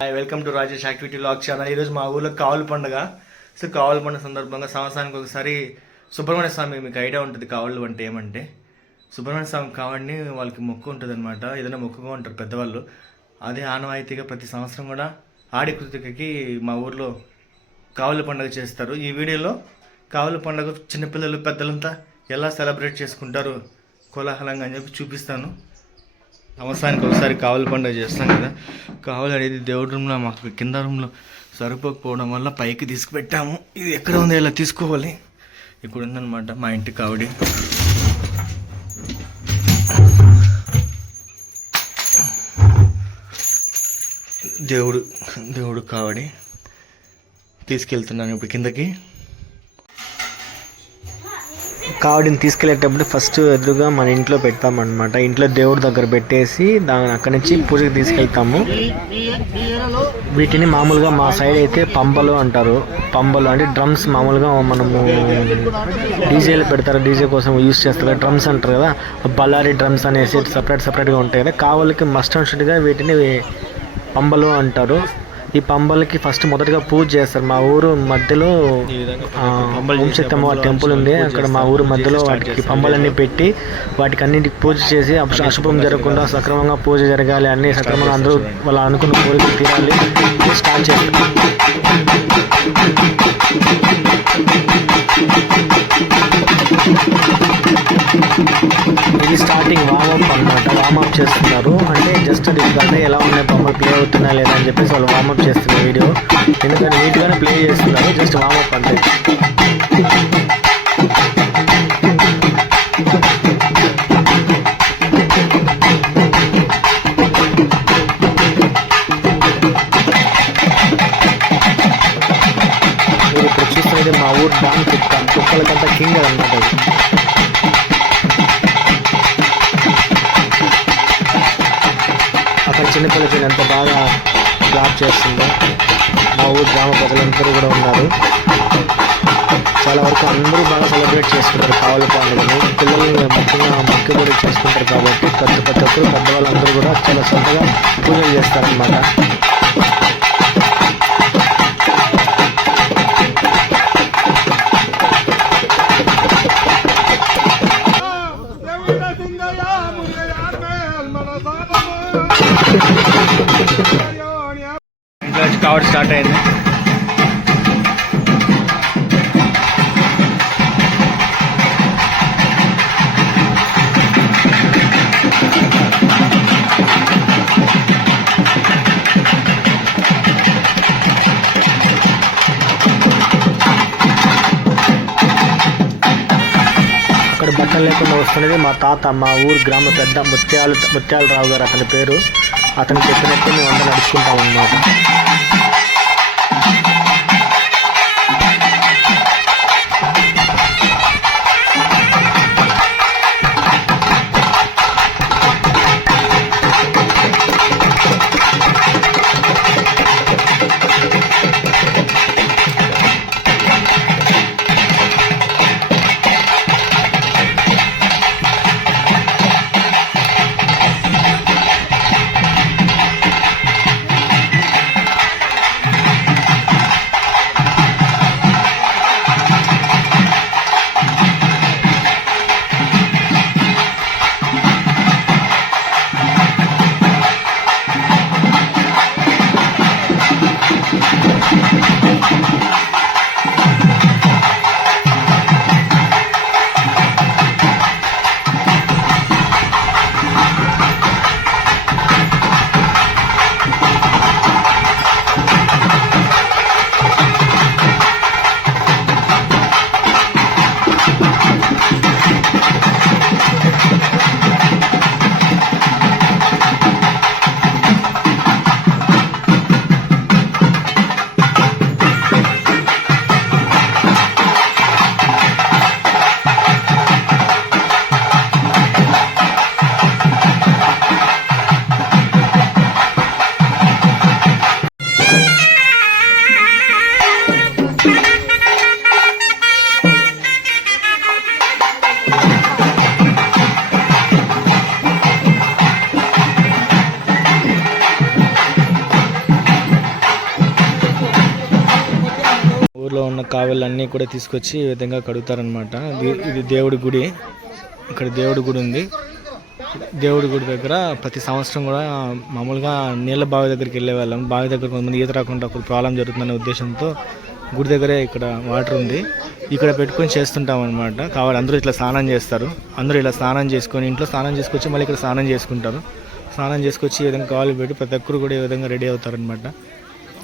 Hi, welcome to Rajesh activity log channel. ఈరోజు మా ఊళ్ళో కావుల పండుగ. సో కావుల పండుగ సందర్భంగా సంవత్సరానికి ఒకసారి సుబ్రహ్మణ్య స్వామి, మీకు ఐడియా ఉంటుంది కావులు అంటే ఏమంటే, సుబ్రహ్మణ్య స్వామి కావడిని వాళ్ళకి మొక్కు ఉంటుంది అనమాట. ఏదైనా మొక్కుగా ఉంటారు పెద్దవాళ్ళు. అదే ఆనవాయితీగా ప్రతి సంవత్సరం కూడా ఆడి కృతికకి మా ఊర్లో కావుల పండుగ చేస్తారు. ఈ వీడియోలో కావుల పండుగ చిన్నపిల్లలు పెద్దలంతా ఎలా సెలబ్రేట్ చేసుకుంటారు కోలాహలంగా అని చెప్పి చూపిస్తాను. సంవత్సరానికి ఒకసారి కావుల పండుగ చేస్తాం కదా. కావులు అనేది దేవుడి రూమ్లో మాకు కింద రూమ్లో సరిపోకపోవడం వల్ల పైకి తీసుకుపెట్టాము. ఇది ఎక్కడ ఉందో ఇలా తీసుకోవాలి. ఇక్కడ ఉందన్నమాట మా ఇంటి కావడి. దేవుడు కావడి తీసుకెళ్తున్నాను ఇప్పుడు కిందకి. కావడిని తీసుకెళ్ళేటప్పుడు ఫస్ట్ ఎదురుగా మన ఇంట్లో పెడతామన్నమాట. ఇంట్లో దేవుడి దగ్గర పెట్టేసి దాని అక్కడి నుంచి పూజకి తీసుకెళ్తాము. వీటిని మామూలుగా మా సైడ్ అయితే పంబలు అంటారు. పంబలు అంటే డ్రమ్స్, మామూలుగా మనము డీజేలు పెడతారు, డీజే కోసం యూజ్ చేస్తారు. డ్రమ్స్ అంటారు కదా, బళ్ళారి డ్రమ్స్ అనేసి సపరేట్గా ఉంటాయి కదా. కావలికి మస్ట్ అండ్ షుడ్గా వీటిని పంబలు అంటారు. ఈ పంబలకి ఫస్ట్ మొదటగా పూజ చేస్తారు. మా ఊరు మధ్యలో ఓంశక్తమ్మ టెంపుల్ ఉంది. అక్కడ మా ఊరు మధ్యలో వాటికి పంబలన్నీ పెట్టి వాటికి అన్నింటికి పూజ చేసి అశుభం జరగకుండా సక్రమంగా పూజ జరగాలి, అన్ని సక్రమంగా అందరూ వాళ్ళు అనుకున్న కోరిక తీరాలి స్టార్ట్ చేస్తారు. ఇది స్టార్టింగ్ వార్మప్ అన్నమాట. వార్మప్ చేస్తున్నారు అంటే జస్ట్ అది ఎలా ఉన్నాయి బొమ్మలు ప్లే అవుతున్నాయి లేదా అని చెప్పేసి వాళ్ళు వార్మప్ చేస్తున్నారు వీడియో. ఎందుకంటే నీట్గానే ప్లే చేస్తున్నారు, జస్ట్ వార్మప్ అంటే. మీరు ఇప్పుడు చూస్తున్నది మా ఊరు డాన్ కుక్కలకంతా కింగ్ అనమాట. అక్కడ చిన్నపిల్లకి ఎంత బాగా క్లాప్ చేస్తుందో. మా ఊరు గ్రామ ప్రజలందరూ కూడా ఉన్నారు. చాలా వరకు అందరూ బాగా సెలబ్రేట్ చేసుకుంటారు కావుల పండుగని. పిల్లల్ని ముఖ్యంగా మొక్కుబడి చేసుకుంటారు కాబట్టి ప్రతి ఒక్కరు పెద్దవాళ్ళందరూ కూడా చాలా సొంతగా పూజలు చేస్తారనమాట. కావడి స్టార్ట్ అయింది. అక్కడ బట్టలు లేకుండా వస్తున్నది మా తాత, మా ఊరు గ్రామ పెద్ద ముత్యాలరావు గారు అతని పేరు. అతను చెప్పినట్టు మేము అందరూ నడుచుకుంటాం అన్నమాట. ఊర్లో ఉన్న కావెళ్ళన్నీ కూడా తీసుకొచ్చి ఈ విధంగా కడుగుతారనమాట. ఇది దేవుడి గుడి. ఇక్కడ దేవుడి గుడి ఉంది. దేవుడి గుడి దగ్గర ప్రతి సంవత్సరం కూడా మామూలుగా నీళ్ళ బావి దగ్గరికి వెళ్ళే వాళ్ళం. బావి దగ్గర కొంతమంది ఈత రాకుండా ఒక ప్రాబ్లం జరుగుతుందనే ఉద్దేశంతో గుడి దగ్గరే ఇక్కడ వాటర్ ఉంది, ఇక్కడ పెట్టుకొని చేస్తుంటాం అనమాట. కావాలి అందరూ ఇట్లా స్నానం చేస్తారు. అందరూ ఇలా స్నానం చేసుకొని ఇంట్లో స్నానం చేసుకొచ్చి మళ్ళీ ఇక్కడ స్నానం చేసుకుంటారు. స్నానం చేసుకొచ్చి ఈ విధంగా కావాలి పెట్టి ప్రతి ఒక్కరు కూడా ఈ విధంగా రెడీ అవుతారనమాట.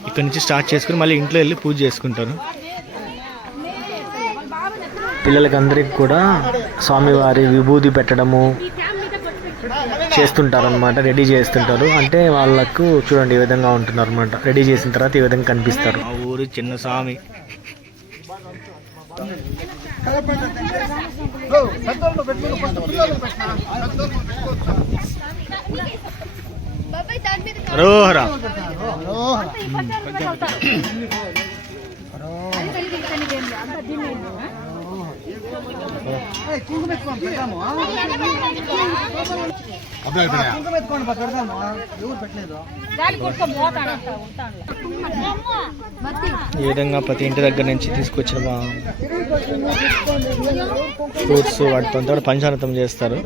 ఇక్కడ నుంచి స్టార్ట్ చేసుకుని మళ్ళీ ఇంట్లో వెళ్ళి పూజ చేసుకుంటారు. పిల్లలకి అందరికి కూడా స్వామివారి విభూతి పెట్టడము చేస్తుంటారనమాట. రెడీ చేస్తుంటారు. అంటే వాళ్ళకు చూడండి ఈ విధంగా ఉంటున్నారు అనమాట. రెడీ చేసిన తర్వాత ఈ విధంగా కనిపిస్తారు. ఆ ఊరు చిన్న స్వామి. హరోహర. ఈ విధంగా ప్రతి ఇంటి దగ్గర నుంచి తీసుకొచ్చిన ఫ్రూట్స్ వాటితో పంచామృతం చేస్తారు.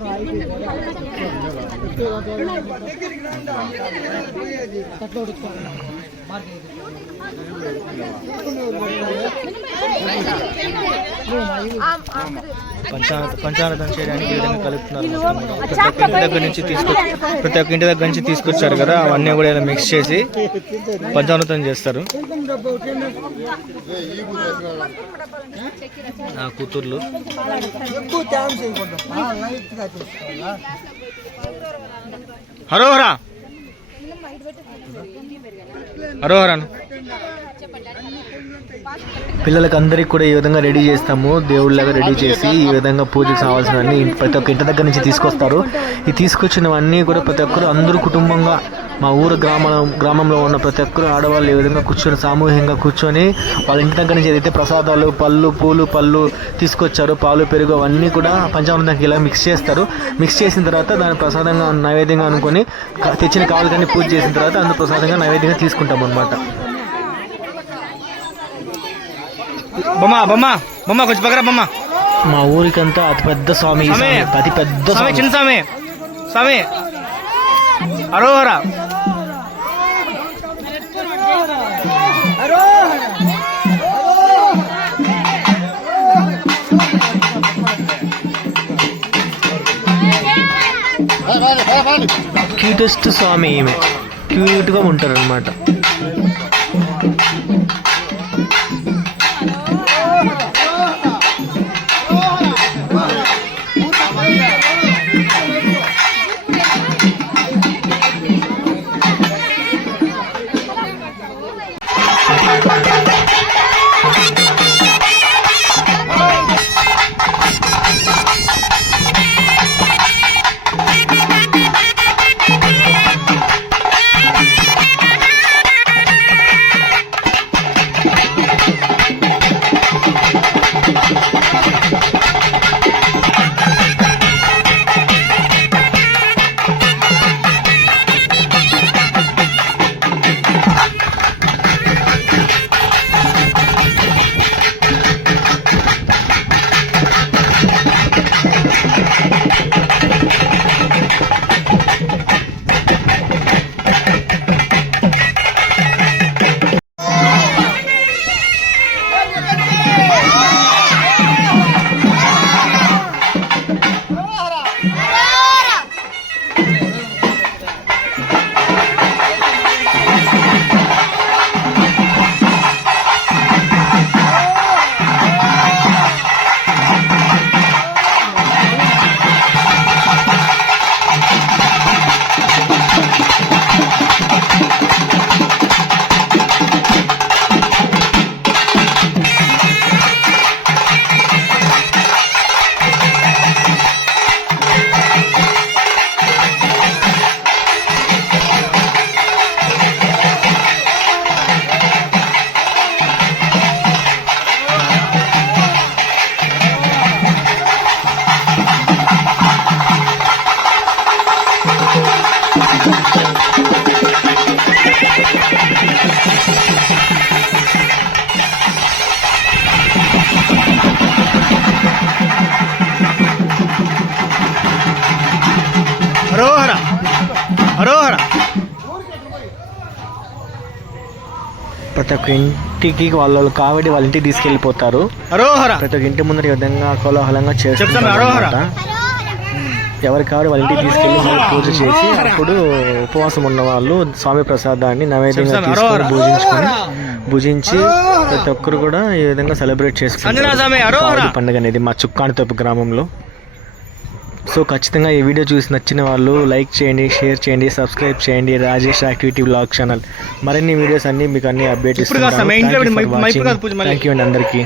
పంచామృతం చేయడానికి ఈ విధంగా కలుపుతున్నారు. ప్రతి ఒక్క ఇంటి దగ్గర నుంచి తీసుకొచ్చారు కదా, అవన్నీ కూడా ఇలా మిక్స్ చేసి పంచామృతం చేస్తారు. నా కూతుర్లు హరోహరా హరోహరా. పిల్లలకి అందరికి కూడా ఈ విధంగా రెడీ చేస్తాము. దేవుళ్ళగా రెడీ చేసి ఈ విధంగా పూజకు కావాల్సినవన్నీ ప్రతి ఒక్క ఇంటి దగ్గర నుంచి తీసుకొస్తారు. ఈ తీసుకొచ్చినవన్నీ కూడా ప్రతి ఒక్కరు అందరూ కుటుంబంగా మా ఊరు గ్రామంలో ఉన్న ప్రతి ఒక్కరు ఆడవాళ్ళు ఈ విధంగా కూర్చొని సామూహికంగా కూర్చొని వాళ్ళ ఇంటి దగ్గర నుంచి ఏదైతే ప్రసాదాలు పళ్ళు తీసుకొచ్చారు, పాలు పెరుగు అవన్నీ కూడా పంచామృతానికి ఇలా మిక్స్ చేస్తారు. మిక్స్ చేసిన తర్వాత దాన్ని ప్రసాదంగా నైవేద్యంగా అనుకొని తెచ్చిన కావాలని పూజ చేసిన తర్వాత అందులో ప్రసాదంగా నైవేద్యంగా తీసుకుంటాం అన్నమాట. కొంచెం పక్కన బొమ్మ. మా ఊరికంతా అతిపెద్ద స్వామి, అతి పెద్ద స్వామి, చిన్న స్వామి. స్వామి హరోహర. క్యూటెస్ట్ స్వామి ఈమె. క్యూట్గా ఉంటారు అనమాట. అరోహర. ప్రతి ఒక్క ఇంటికి వాళ్ళు కావడి వాళ్ళ ఇంటికి తీసుకెళ్ళిపోతారు. అరోహర. ప్రతి ఒక్క ఇంటి ముందర ఈ విధంగా కోలాహలంగా చేస్తారు అరోహర. ఎవరి కావడి వాళ్ళ ఇంటికి తీసుకెళ్ళి మళ్ళీ పూజ చేసి అప్పుడు ఉపవాసం ఉన్న వాళ్ళు స్వామి ప్రసాదాన్ని నైవేద్యంగా తీసుకొని భుజించి ప్రతి ఒక్కరు కూడా ఈ విధంగా సెలబ్రేట్ చేసుకుంటారు పండుగ అనేది మా చుక్కానితోపు గ్రామంలో. సో ఖచ్చితంగా ఈ వీడియో చూసి నచ్చిన వాళ్ళు లైక్ చేయండి, షేర్ చేయండి, సబ్స్క్రైబ్ చేయండి. రాజేష్ యాక్టివిటీ బ్లాగ్ ఛానల్ మరిన్ని వీడియోస్ అన్ని మీకు అన్ని అప్డేట్ ఇస్తాను. థ్యాంక్ యూ అండి అందరికీ.